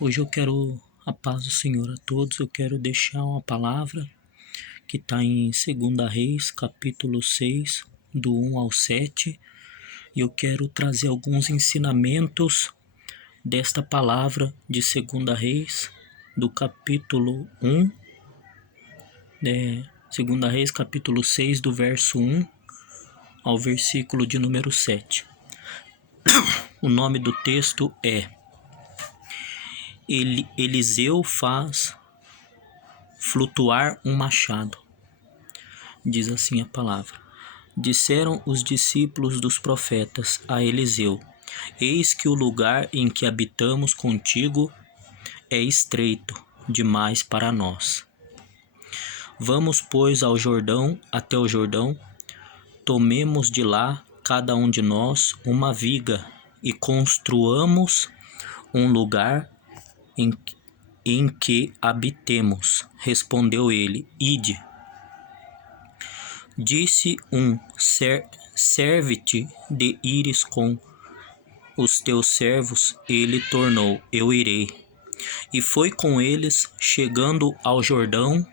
Hoje eu quero a paz do Senhor a todos. Eu quero deixar uma palavra que está em 2 Reis, capítulo 6, do 1 ao 7. E eu quero trazer alguns ensinamentos desta palavra de 2 Reis, do capítulo 1, 2 Reis, capítulo 6, do verso 1 ao versículo de número 7. O nome do texto é Eliseu faz flutuar um machado. Diz assim a palavra: Disseram os discípulos dos profetas a Eliseu: Eis que o lugar em que habitamos contigo é estreito demais para nós. Vamos, pois, ao Jordão, até o Jordão, tomemos de lá, cada um de nós, uma viga, e construamos um lugar em que habitemos. Respondeu ele: Ide. Disse um: serve-te de ires com os teus servos. Ele tornou: eu irei. E foi com eles, chegando ao Jordão,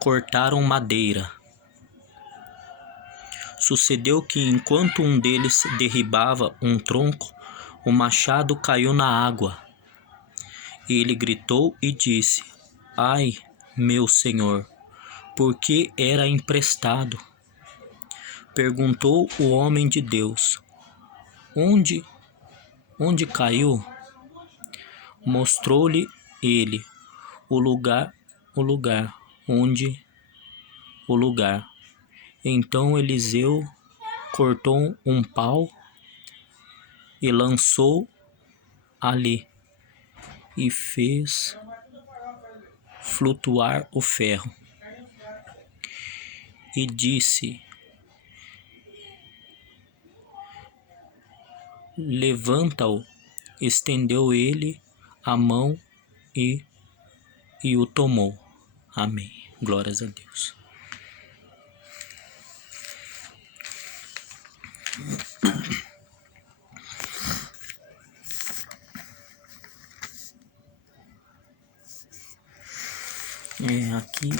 cortaram madeira. Sucedeu que, enquanto um deles derribava um tronco, o machado caiu na água. Ele gritou e disse: Ai, meu senhor, porque era emprestado. Perguntou o homem de Deus: Onde caiu? Mostrou-lhe ele o lugar. Então Eliseu cortou um pau e lançou ali e fez flutuar o ferro. E disse: Levanta-o. Estendeu ele a mão e o tomou. Amém. Glórias a Deus. Aqui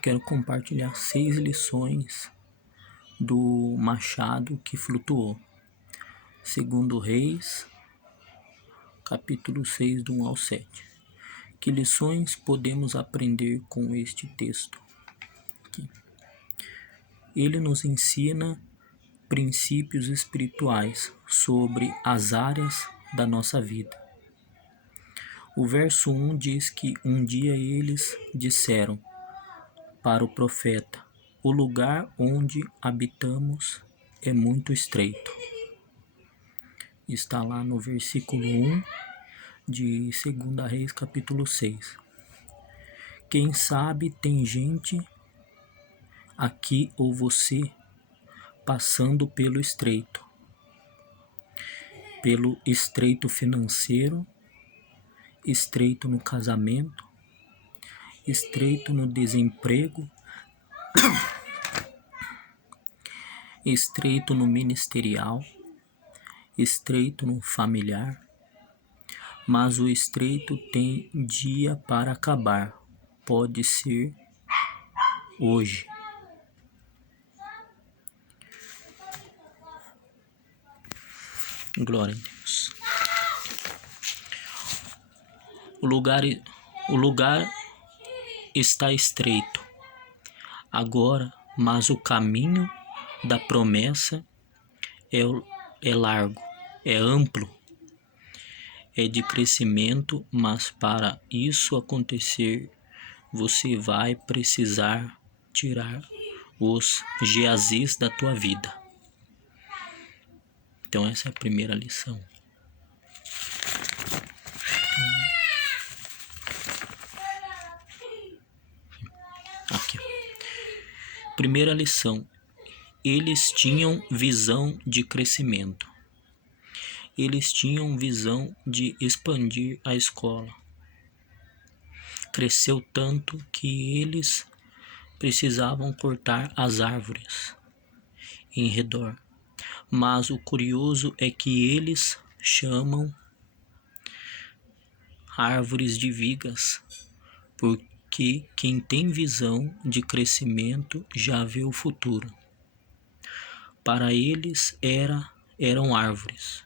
quero compartilhar 6 lições do machado que flutuou. 2 Reis, capítulo 6, do 1 ao 7. Que lições podemos aprender com este texto? Aqui. Ele nos ensina princípios espirituais sobre as áreas da nossa vida. O verso 1 diz que um dia eles disseram para o profeta: o lugar onde habitamos é muito estreito. Está lá no versículo 1 de 2 Reis, capítulo 6. Quem sabe tem gente aqui ou você passando pelo estreito financeiro, estreito no casamento, estreito no desemprego, estreito no ministerial, estreito no familiar. Mas o estreito tem dia para acabar. Pode ser hoje. Glória a Deus. O lugar está estreito agora, mas o caminho da promessa é largo, é amplo, é de crescimento, mas para isso acontecer, você vai precisar tirar os geazis da tua vida. Então essa é a primeira lição. Aqui. Primeira lição. Eles tinham visão de crescimento. Eles tinham visão de expandir a escola. Cresceu tanto que eles precisavam cortar as árvores em redor. Mas o curioso é que eles chamam árvores de vigas, porque quem tem visão de crescimento já vê o futuro. Para eles eram árvores.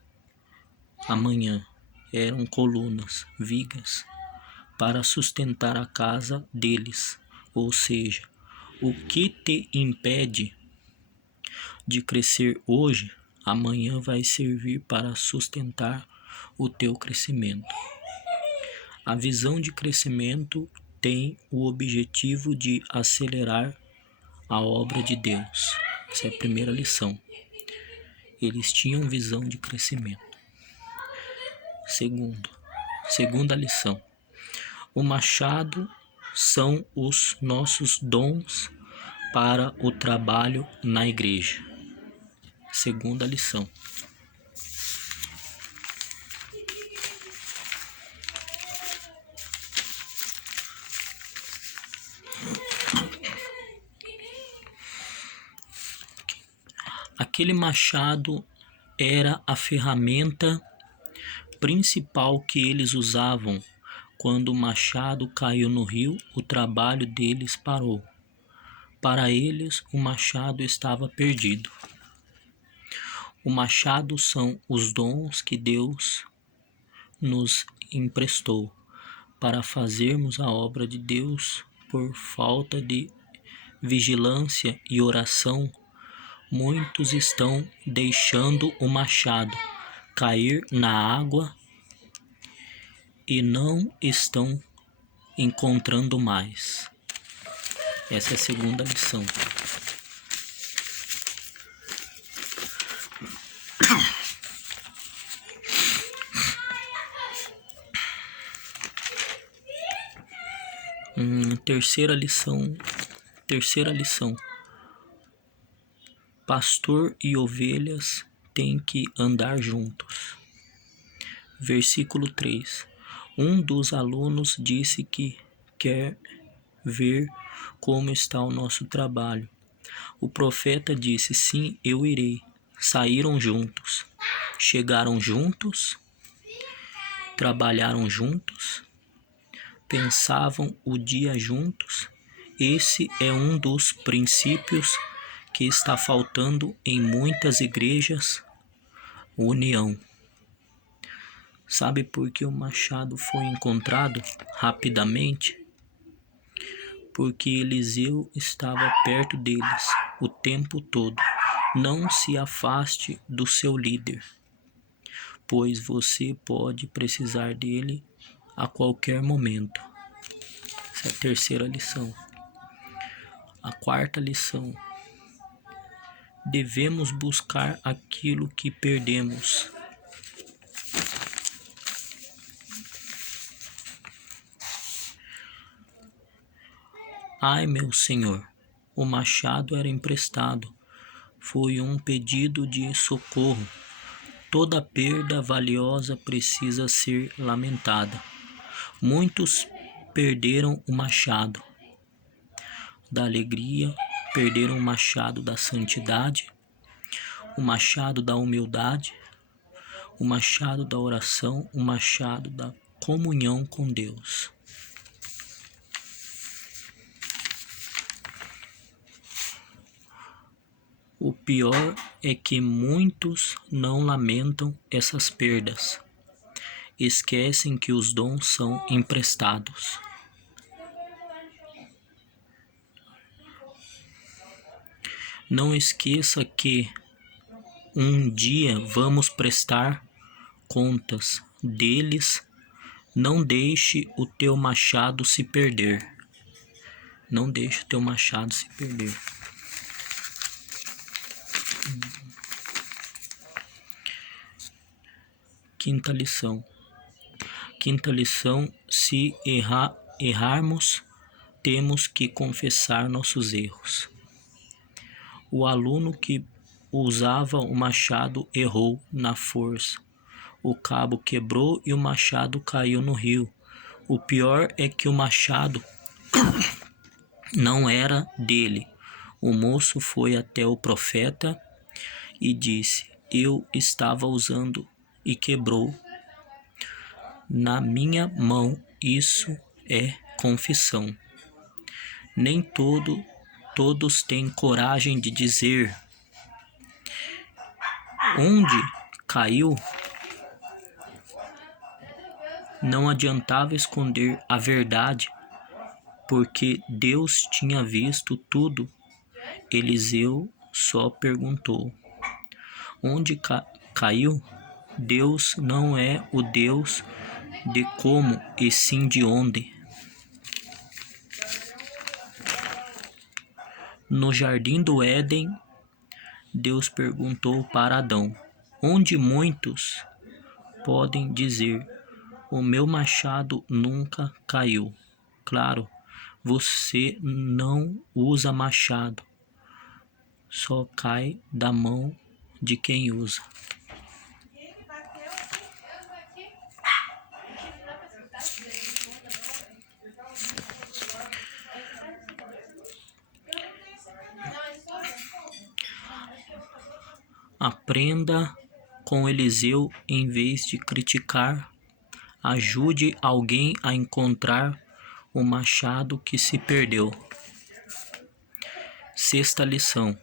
Amanhã eram colunas, vigas, para sustentar a casa deles. Ou seja, o que te impede de crescer hoje, amanhã vai servir para sustentar o teu crescimento. A visão de crescimento tem o objetivo de acelerar a obra de Deus. Essa é a primeira lição. Eles tinham visão de crescimento. Segunda lição. O machado são os nossos dons para o trabalho na igreja. Segunda lição. Aquele machado era a ferramenta principal que eles usavam. Quando o machado caiu no rio, o trabalho deles parou. Para eles, o machado estava perdido. O machado são os dons que Deus nos emprestou para fazermos a obra de Deus. Por falta de vigilância e oração, muitos estão deixando o machado cair na água e não estão encontrando mais. Essa é a segunda lição. Terceira lição. Pastor e ovelhas têm que andar juntos. Versículo 3. Um dos alunos disse que quer ver como está o nosso trabalho. O profeta disse: sim, eu irei. Saíram juntos, chegaram juntos, trabalharam juntos, pensavam o dia juntos. Esse é um dos princípios que está faltando em muitas igrejas: união. Sabe por que o machado foi encontrado rapidamente? Porque Eliseu estava perto deles o tempo todo. Não se afaste do seu líder, pois você pode precisar dele a qualquer momento. Essa é a terceira lição. A quarta lição. Devemos buscar aquilo que perdemos. Ai, meu Senhor, o machado era emprestado. Foi um pedido de socorro. Toda perda valiosa precisa ser lamentada. Muitos perderam o machado da alegria, perderam o machado da santidade, o machado da humildade, o machado da oração, o machado da comunhão com Deus. O pior é que muitos não lamentam essas perdas. Esquecem que os dons são emprestados. Não esqueça que um dia vamos prestar contas deles. Não deixe o teu machado se perder. Não deixe o teu machado se perder. Quinta lição, se errarmos, temos que confessar nossos erros. O aluno que usava o machado errou na força. O cabo quebrou e o machado caiu no rio. O pior é que o machado não era dele. O moço foi até o profeta e disse: eu estava usando e quebrou na minha mão. Isso é confissão. Nem todos têm coragem de dizer onde caiu. Não adiantava esconder a verdade, porque Deus tinha visto tudo. Eliseu só perguntou: onde caiu? Deus não é o Deus de como, e sim de onde. No jardim do Éden, Deus perguntou para Adão: onde muitos podem dizer: o meu machado nunca caiu? Claro, você não usa machado, só cai da mão de quem usa. Aprenda com Eliseu em vez de criticar. Ajude alguém a encontrar o machado que se perdeu. Sexta lição: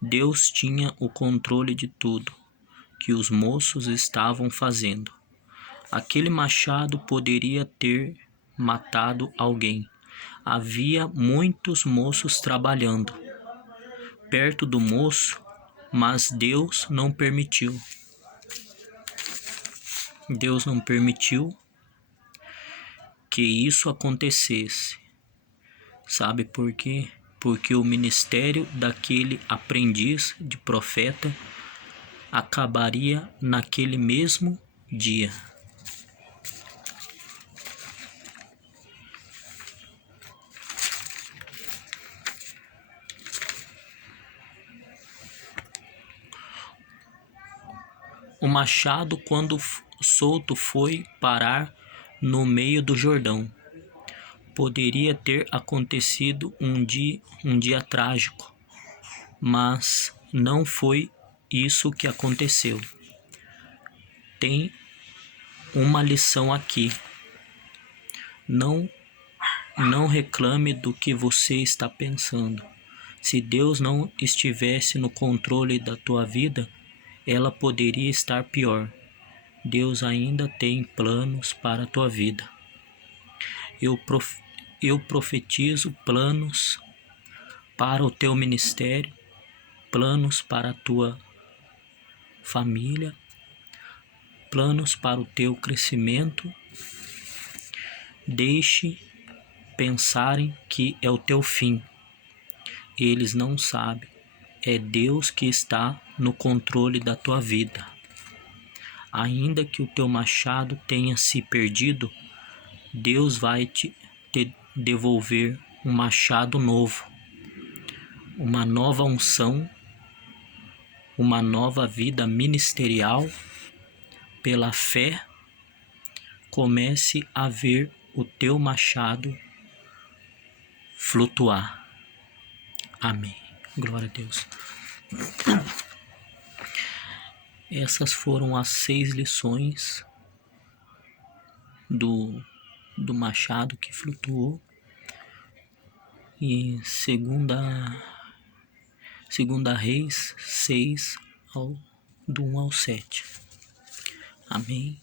Deus tinha o controle de tudo que os moços estavam fazendo. Aquele machado poderia ter matado alguém. Havia muitos moços trabalhando perto do moço, mas Deus não permitiu. Deus não permitiu que isso acontecesse. Sabe por quê? Porque o ministério daquele aprendiz de profeta acabaria naquele mesmo dia. O machado, quando solto, foi parar no meio do Jordão. Poderia ter acontecido um dia trágico, mas não foi isso que aconteceu. Tem uma lição aqui. Não reclame do que você está pensando. Se Deus não estivesse no controle da tua vida, ela poderia estar pior. Deus ainda tem planos para a tua vida. Eu profetizo planos para o teu ministério, planos para a tua família, planos para o teu crescimento. Deixe pensarem que é o teu fim. Eles não sabem. É Deus que está no controle da tua vida. Ainda que o teu machado tenha se perdido, Deus vai te devolver um machado novo, uma nova unção, uma nova vida ministerial. Pela fé, comece a ver o teu machado flutuar. Amém. Glória a Deus. Essas foram as 6 lições do machado que flutuou. E segunda Reis 6, do 1 ao 7. Amém.